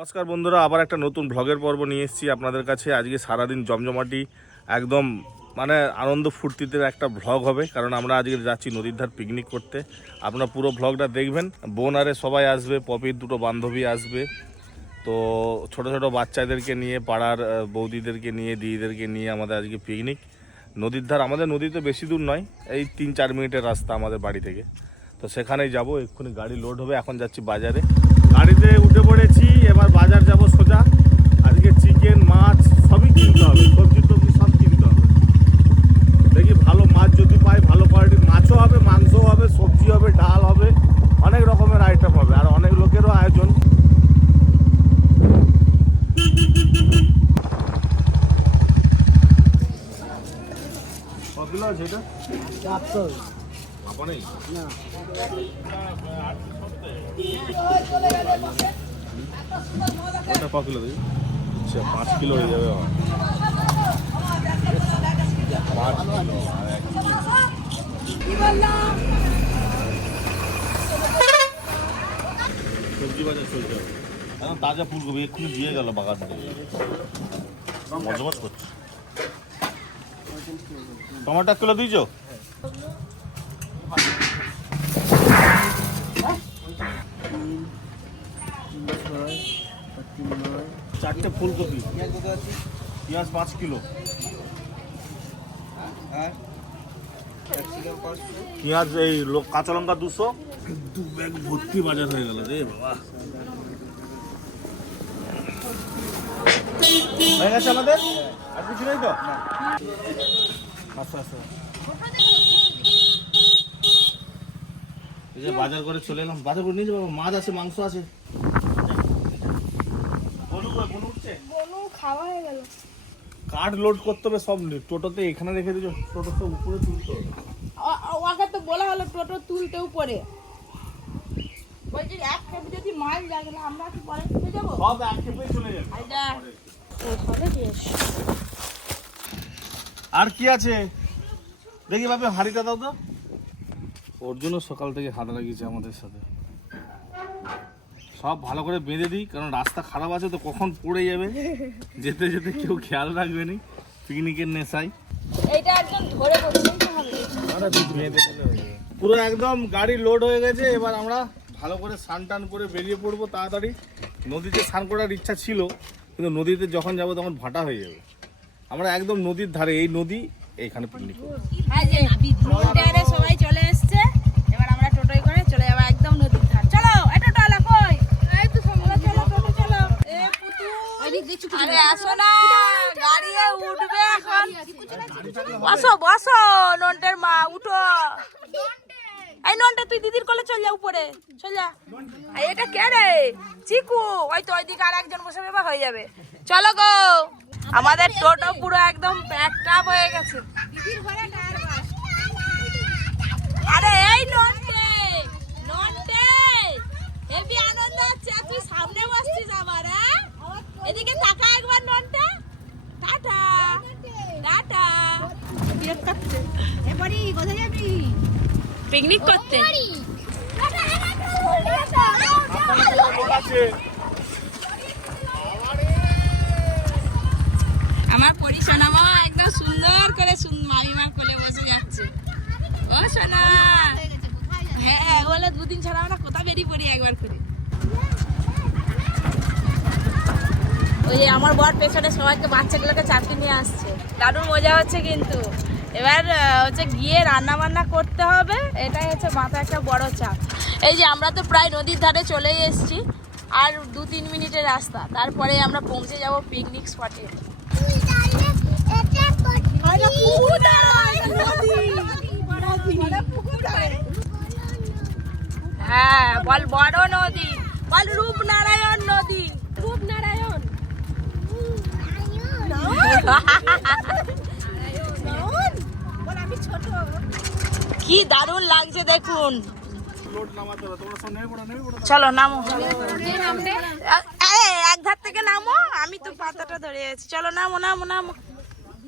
নমস্কার বন্ধুরা, আবার একটা নতুন ভ্লগের পর্ব নিয়ে এসেছি আপনাদের কাছে। আজকে সারাদিন জমজমাটি, একদম মানে আনন্দ ফুর্তিতে একটা ভ্লগ হবে, কারণ আমরা আজকে যাচ্ছি নদীর ধার পিকনিক করতে। আপনারা পুরো ভ্লগটা দেখবেন, বোন আরে সবাই আসবে, পপির দুটো বান্ধবী আসবে। তো ছোট ছোট বাচ্চাদেরকে নিয়ে, পাড়ার বৌদিদেরকে নিয়ে, দিদিদেরকে নিয়ে আমাদের আজকে পিকনিক নদীর ধার আমাদের নদীতে বেশি দূর নয়, এই তিন চার মিনিটের রাস্তা আমাদের বাড়ি থেকে। তো সেখানেই যাব, এক্ষুনি গাড়ি লোড হবে, এখন যাচ্ছি বাজারে। গাড়িতে উঠে পড়েছি এবার বাজার যাব সোজা। আজকে চিকেন মাছ সবই কিনতে হবে, সবজি টবজি সব কিনতে হবে। দেখি ভালো মাছ যদি পাই, ভালো কোয়ালিটির মাছও হবে, মাংসও হবে, সবজি হবে, ডাল হবে, অনেক রকমের আইটেম হবে, আর অনেক লোকেরও আয়োজন। কতগুলো আছে এটা? চারশো আপা না ওটা ক কিলো দিই আচ্ছা পাঁচ কিলো হয়ে যাবে। পাঁচ কিলো বাজার চলতে হবে তাজা ফুলকপি, এক্ষুনি দিয়ে গেল বাগান থেকে। মজমজ করছে। টমাটো এক কিলো দিয়েছ? ছয় তিন নয়। চারটে ফুলকপি। পেঁয়াজ পাঁচ কিলো। আর পেঁয়াজ এই কাঁচা লঙ্কা দুশো। দু ব্যাগ ভর্তি বাজার হয়ে গেল রে বাবা। হয়ে গেছে আমাদের? আর কিছু নেই তো? আচ্ছা আচ্ছা। এই যে বাজার করে চলে এলাম। বাজার করে নিয়ে যাব। মাছ আছে মাংস আছে বনু কই? বনু উঠছে? বনু খাওয়া হয়ে গেল। কাঠ লোড করতে হবে সব টোটোতে এখানে রেখে দিয়েছ টোটো তো উপরে তুলতে হবে। ওকে তো বলা হলো টোটো তুলতে উপরে। বলছি এক যদি মাল লাগে না আমরা কি পরে তুলে যাব? সব এক চলে যাবে। আইডা ওখানে বেশ আর কি আছে? দেখি বাপে হাড়িটা দাও তো। ওর জন্য সকাল থেকে হাত লাগিয়েছে আমাদের সাথে। সব ভালো করে বেঁধে দিই কারণ রাস্তা খারাপ আছে তো কখন পড়ে যাবে? যেতে যেতে কেউ খেয়াল রাখবে নি পিকনিকের এইটা একদম ধরে হবে। পুরো একদম গাড়ি লোড হয়ে গেছে এবার আমরা ভালো করে স্নান টান করে বেরিয়ে পড়ব তাড়াতাড়ি। নদীতে স্নান করার ইচ্ছা ছিল কিন্তু নদীতে যখন যাব তখন ভাটা হয়ে যাবে। আমরা একদম নদীর ধারে এই নদী এইখানে পিকনিক করব। হ্যাঁ সবাই চলে এসেছে। এবার আমরা টোটোয় করে চলে যাব একদম নদীর ধার চলো এটা টালা কই এই তো চলো চলো টোটো চলো এ পুতু আরে আসো না গাড়িয়ে উঠবে এখন। বসো বসো নন্টের মা উঠো। এই নন্টে তুই দিদির কোলে চল যা উপরে চল যা। এটা কে রে? চিকু। ওই তো ওইদিকে আর একজন বসে বেবা হয়ে যাবে। চলো গো। আমাদের টোটো পুরো একদম প্যাকড আপ হয়ে গেছে। আরে এই নন্টে নন্টে হেভি আনন্দ হচ্ছে আর তুই সামনে বসছিস আবার হ্যাঁ এদিকে তাকা একবার নন্টে। টাটা। টাটা। পিকনিক করতে। আমার পরিশোনা মা একদম সুন্দর করে মামিমার কোলে বসে যাচ্ছে। ও সোনা। হ্যাঁ বলে দুদিন ছাড়া আমরা কোথাও বেরিয়ে পড়ি একবার করে। ওই আমার বর পেছনে সবাইকে, বাচ্চাগুলোকে চাকরি নিয়ে আসছে। দারুণ মজা হচ্ছে কিন্তু। এবার হচ্ছে গিয়ে রান্না বান্না করতে হবে। এটাই হচ্ছে মাথায় একটা বড় চাপ। এই যে আমরা তো প্রায় নদীর ধারে চলেই এসেছি। আর দু তিন মিনিটের রাস্তা। তারপরে আমরা পৌঁছে যাব পিকনিক স্পটে হ্যাঁ বল বড় নদী, বল রূপনারায়ণ নদী রূপনারায়ণ কি দারুণ লাগছে দেখুন। চলো নামো। এক ধার থেকে নামো, আমি তো পাতাটা ধরে আছি। চলো নামো নামো নামো।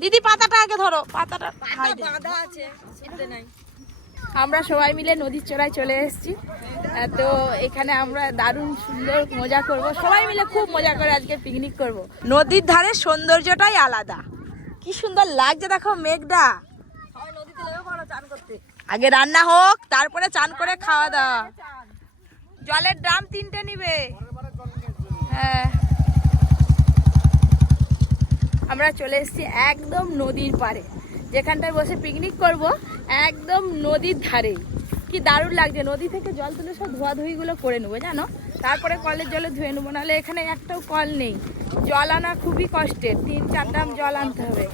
দিদি, পাতাটা আগে ধরো, পাতাটা। বাঁধা আছে নাই। আমরা সবাই মিলে নদীর চড়ায় চলে এসেছি। তো এখানে আমরা দারুণ সুন্দর মজা করব। সবাই মিলে খুব মজা করে আজকে পিকনিক করব। নদীর ধারে সৌন্দর্যটাই আলাদা। কি সুন্দর লাগছে দেখো মেঘটা। আগে রান্না হোক, তারপরে চান করে খাওয়া দাওয়া। জলের ড্রাম তিনটে নিবে। হ্যাঁ। আমরা চলে এসেছি একদম নদীর পাড়ে। যেখানটায় বসে পিকনিক করব, একদম নদীর ধারে। কি দারুণ লাগছে, নদী থেকে জল তুলে সব ধোয়াধুয়িগুলো করে নেব, জানো? তারপরে কলের জলে ধুয়ে নেব, নাহলে এখানে একটাও কল নেই। জল আনা খুবই কষ্টের, তিন চার দাম জল আনতে হবে।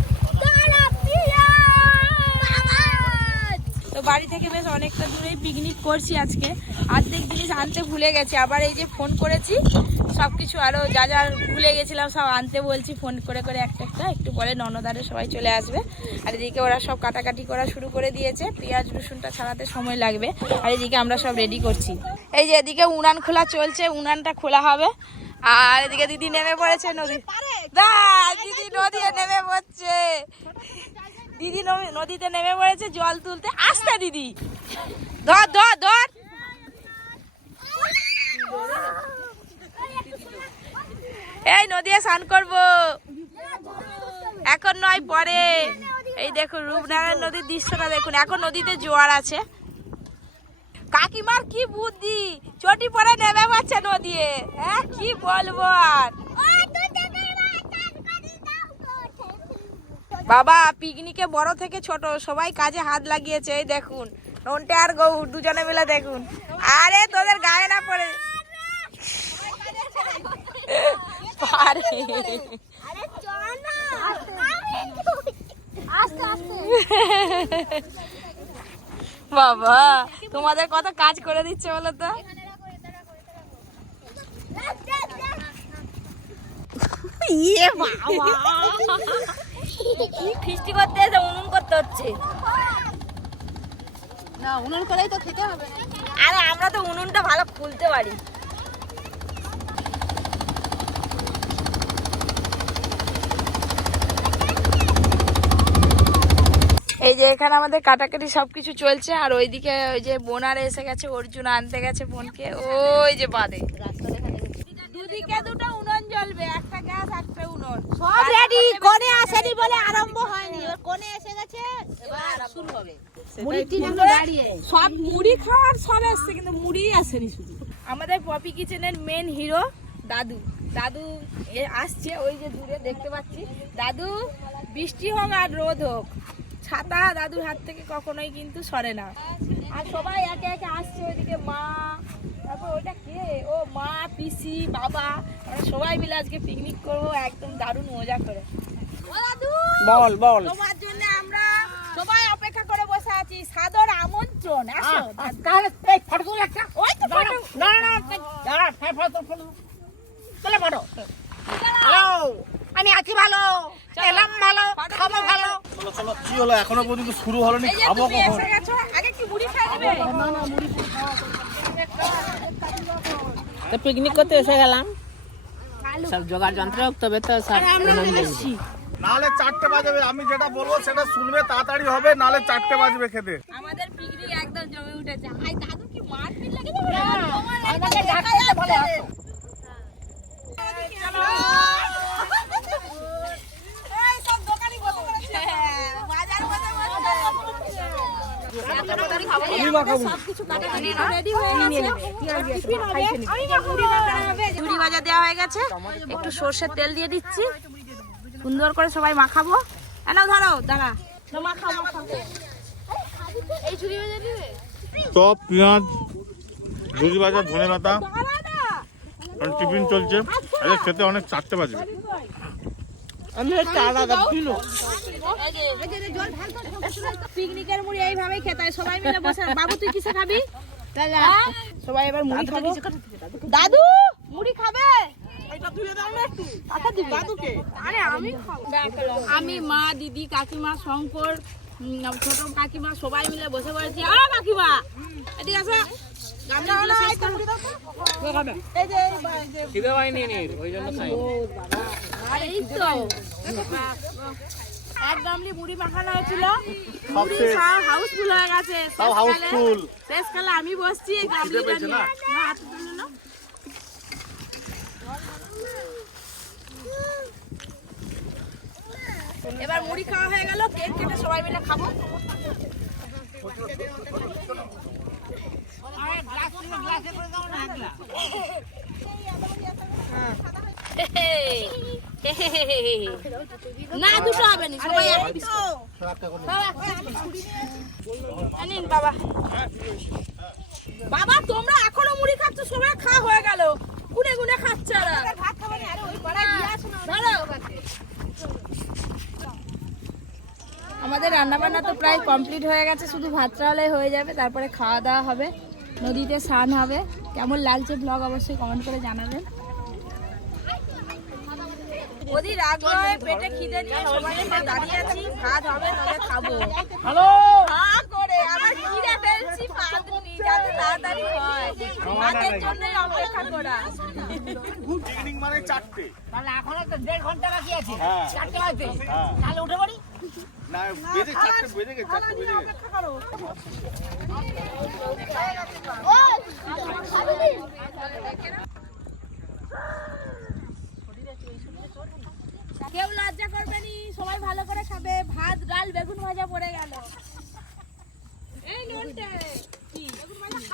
তো বাড়ি থেকে বেশ অনেকটা দূরেই পিকনিক করছি আজকে। অর্ধেক জিনিস আনতে ভুলে গেছি, আবার এই যে ফোন করেছি সব কিছু আরও যা যা ভুলে গেছিলাম সব আনতে বলছি ফোন করে করে একটা একটা, একটু পরে ননদারে সবাই চলে আসবে। আর এদিকে ওরা সব কাটাকাটি করা শুরু করে দিয়েছে, পেঁয়াজ রসুনটা ছাড়াতে সময় লাগবে। আর এদিকে আমরা সব রেডি করছি। এই যে এদিকে উনান খোলা চলছে, উনানটা খোলা হবে। আর এদিকে দিদি নেমে পড়েছে নদী। দিদি নদী নেমে পড়ছে। দিদি নদী- নদীতে নেমে পড়েছে, জল তুলতে। আসতে, দিদি। ধর ধর ধর। এই নদীতে স্নান করব। এখন নয়, পরে। এই দেখুন রূপনারায়ণ নদীর দৃশ্যটা দেখুন। এখন নদীতে জোয়ার আছে। কাকিমার কি বুদ্ধি? চটি পরে নেমে পাচ্ছে নদী হ্যাঁ কি বলব আর? বাবা, পিকনিকে বড় থেকে ছোট, সবাই কাজে হাত লাগিয়েছে, এই দেখুন। নন্টে আর গৌর দুজনে মিলে দেখুন। আরে, তোদের গায়ে না পড়ে। বাবা, তোমাদের কত কাজ করে দিচ্ছে বলো তো? ইয়ে বাবা। ফিস্টি করতে এসে উনুন করতে হচ্ছে। না উনুন করেই তো খেতে হবে। আরে আমরা তো উনুনটা ভালো খুলতে পারি। এই যে এখানে আমাদের কাটাকাটি সবকিছু চলছে আর ওইদিকে ওই যে বোনার এসে গেছে অর্জুন আনতে গেছে বোনকে। ওই যে বাদে। দুদিকে দুটো উনুন জ্বলবে একটা গ্যাস একটা উনুন। সব আসেনি বলে আরম্ভ হয়নি। এবার কোনে এসে গেছে। এবার শুরু হবে। সব মুড়ি খাওয়ার সব আসছে কিন্তু মুড়ি আসেনি শুধু। আমাদের পপি কিচেনের মেন হিরো দাদু। দাদু আসছে ওই যে দূরে দেখতে পাচ্ছি। দাদু বৃষ্টি হোক আর রোদ হোক ছাতা দাদুর হাত থেকে কখনোই কিন্তু সরে না। আর সবাই একে একে আসছে ওইদিকে মা তারপর ওইটা কে? ও মা পিসি বাবা আমরা সবাই মিলে আজকে পিকনিক করব একদম দারুণ মজা করে। বল বল। তোমার জন্য আমরা সবাই অপেক্ষা করে বসে আছি। সাদর আমন্ত্রণ আসো। তাহলে এই ফটো একটা। ওই তো photo। না না দাঁড়া ফটো ফটো চলে। হ্যালো আমি আছি ভালো। এলাম ভালো খাব ভালো। চলো চলো কি হলো? এখনও পর্যন্ত শুরু হলো নি খাব কখন? আগে কি মুড়ি খেয়ে নেবে তো পিকনিক করতে এসে গেলাম। সব জোগাড় যন্ত্র তবে তো সব নাহলে চারটে বাজবে আমি যেটা বলব সেটা শুনবে তাড়াতাড়ি হবে নাহলে চারটে বাজবে খেতে। আমাদের পিকনিক একদম জমে উঠেছে। আই দাদু কি মারপিট লেগে যাবে আমাকে দেওয়া হয়ে গেছে। একটু সর্ষের তেল দিয়ে দিচ্ছি। সুন্দর করে সবাই মাখাবো। এনা ধরো দাঁড়া। ভাজা চপ পেঁয়াজ ঝুড়ি বাজার ধনে পাতা। কারণ টিফিন চলছে। আরে খেতে অনেক চারটে বাজবে। আমি একটা আলাদা পিকনিকের মুড়ি এইভাবেই খেতে সবাই মিলে বসে বাবু তুই কিসে খাবি? হ্যাঁ? সবাই এবার মুড়ি খাব? দাদু! মুড়ি খাবে? আমি মা দিদি কাকিমা শঙ্কর ছোট কাকিমা সবাই মিলে বসে পড়েছি। আ কাকিমা! এদিকে আসো। এক গামলি মুড়ি মাখানো হয়েছিল। হাউসফুল হয়ে গেছে। শেষকালে- আমি বসছি গামলিটা নিয়ে। নাও। এবার মুড়ি খাওয়া হয়ে গেল কেক কেটে সবাই মিলে খাব। না দুটো হবে না সবাই বাবা। বাবা তোমরা এখনও মুড়ি খাচ্ছ সবাই খাওয়া হয়ে গেল গুনে গুনে খাচ্ছে ওরা ধরো। আমাদের রান্না তো প্রায় কমপ্লিট হয়ে গেছে শুধু ভাতটা হলে হয়ে যাবে তারপরে খাওয়া দাওয়া হবে নদীতে স্নান হবে। কেমন লাগছে ব্লগ অবশ্যই কমেন্ট করে জানাবেন। ওদি রাগ পেটে খিদে নিয়ে সবাই দাঁড়িয়ে আছি ভাত হবে তবে খাব। হ্যালো হা করে আবার খিদে পেয়েছি ভাত নিয়ে যাতে তাড়াতাড়ি হয়। ভাতের জন্যই অপেক্ষা করা। পিকনিক মানে চারটে। তাহলে এখন একটা দেড় ঘণ্টা বাকি আছে। হ্যাঁ। চারটে হ্যাঁ। তাহলে উঠে পড়ি? না বেজে চারটে বেজে গেছে চারটে বেজে গেছে। কেউ লজ্জা করবে নি সবাই ভালো করে খাবে। ভাত ডাল বেগুন ভাজা পড়ে গেল। এই নন্টে কি বেগুন ভাজা খাবি তো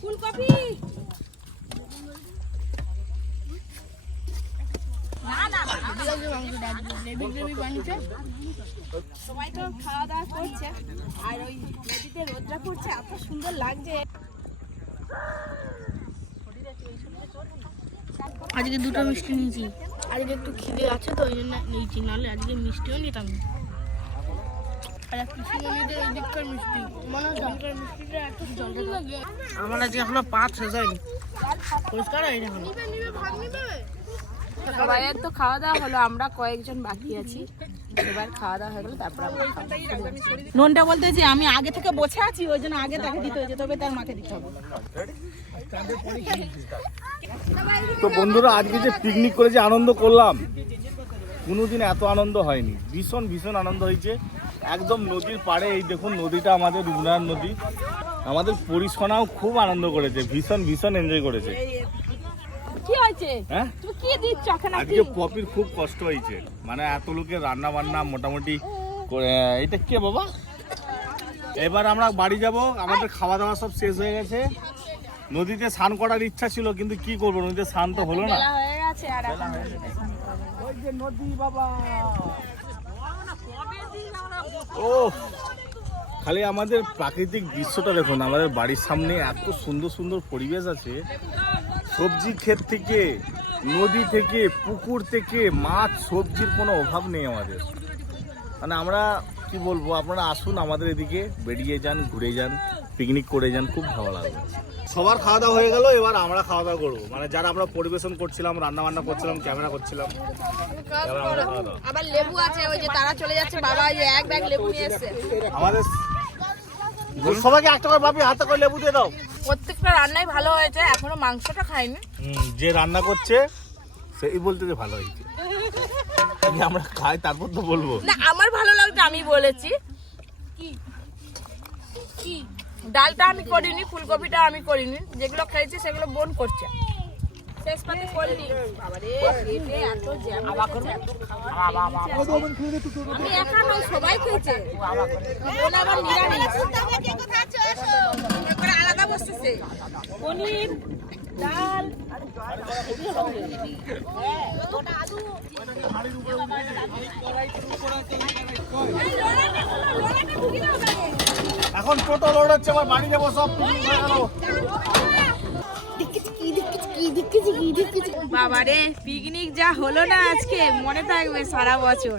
ফুলকপি? সবাই তো খাওয়া দাওয়া আর ওই এত সুন্দর লাগছে। আজকে দুটো মিষ্টি নিয়েছি। আজকে একটু খিদে আছে তো, ওই জন্য নিয়েছি, নাহলে আজকে মিষ্টিও নিতাম না। আমার আজকে এখনও পাঁচ শেষ হয়নি পরিষ্কার হয় না এখনও সবাইয়ের তো খাওয়া দাওয়া হলো আমরা কয়েকজন বাকি আছি। এবার খাওয়া দাওয়া হয়ে গেলো তারপর। ননটা বলতে যে আমি আগে থেকে বসে আছি ওই জন্য আগে তাকে দিতে হয়েছে তবে তার মাকে দিতে হবে। তো বন্ধুরা আজকে যে পিকনিক করে যে আনন্দ করলাম কোনোদিন এত আনন্দ হয়নি। ভীষণ ভীষণ আনন্দ হয়েছে। একদম নদীর পাড়ে এই দেখুন নদীটা আমাদের উন্নয়ন নদী। আমাদের পরিসনাও খুব আনন্দ করেছে ভীষণ ভীষণ এনজয় করেছে। কি হয়েছে? হ্যাঁ? তুমি কি দিচ্ছ আজকে পপির খুব কষ্ট হয়েছে। মানে এত লোকের রান্না বান্না মোটামুটি এটা কে বাবা? এবার আমরা বাড়ি যাব আমাদের খাওয়া দাওয়া সব শেষ হয়ে গেছে। নদীতে স্নান করার ইচ্ছা ছিল কিন্তু কি করব? নদীতে স্নান তো হলো না। হয়ে গেছে আর এখন ওই যে নদী বাবা। ও খালি আমাদের প্রাকৃতিক দৃশ্যটা দেখুন, আমাদের বাড়ির সামনে এত সুন্দর সুন্দর পরিবেশ আছে। সবজি ক্ষেত থেকে, নদী থেকে, পুকুর থেকে, মাছ, সবজির কোনো অভাব নেই আমাদের। মানে আমরা, কি বলব, আপনারা আসুন আমাদের এদিকে, বেরিয়ে যান, ঘুরে যান। পিকনিক করে যান খুব ভালো লাগবে সবার খাওয়া দাওয়া হয়ে গেল এবার আমরা খাওয়া দাওয়া করব। মানে যারা আমরা পরিবেশন করছিলাম রান্না বান্না করছিলাম ক্যামেরা করছিলাম আবার লেবু আছে ওই যে তারা চলে যাচ্ছে বাবা ওই এক ব্যাগ লেবু নিয়ে এসছে। আমাদের সবাইকে একটা করে বাপি হাতে করে লেবু দিয়ে দাও। প্রত্যেকটা রান্নাই ভালো হয়েছে এখনও মাংসটা খাইনি। যে রান্না করছে সেই বলতে যে ভালো হয়েছে। আমরা খাই তারপর তো বলব। না আমার ভালো লাগছে আমি বলেছি। ডালটা আমি করিনি ফুলকপিটা আমি করিনি। যেগুলো খেয়েছি সেগুলো বোন করছে। শেষ পাতে। আমি একা নয় সবাই খেয়েছে। বোন আবার নিরামিষ। আলাদা বসতেছে। পনির ডাল এখন টোটো লোড হচ্ছে আমার বাড়ি যাব সব পিকনিক বাবারে পিকনিক যা হলো না আজকে মনে থাকবে সারা বছর।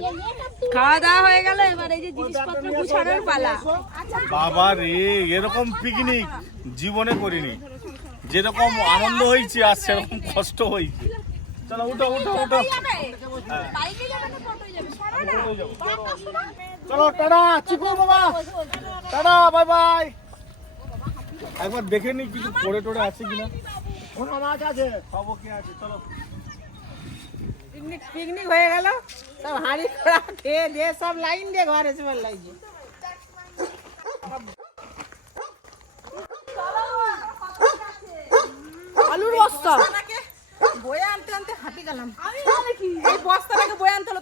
খাওয়া দাওয়া হয়ে গেল এবার এই যে জিনিসপত্র গুছানোর পালা। বাবা রে এরকম পিকনিক জীবনে করিনি। যেরকম আনন্দ হয়েছে আর সেরকম কষ্ট হয়েছে। চলো উঠো উঠো উঠো। চলো টাটা চিকু বাবা। টাটা বাই বাই। একবার দেখে নি কিছু পড়ে টড়ে আছে কিনা। কোনো মাছ আছে? খবর কি আছে? চলো। পিকনিক পিকনিক হয়ে গেল। সব হাঁড়ি খোড়া খেয়ে দিয়ে সব লাইন দিয়ে ঘরে এসে লাগছে আলুর বস্তা। বয়ে আনতে আনতে হাঁপি গেলাম। এই বস্তাটাকে বয়ে আনতে হলো।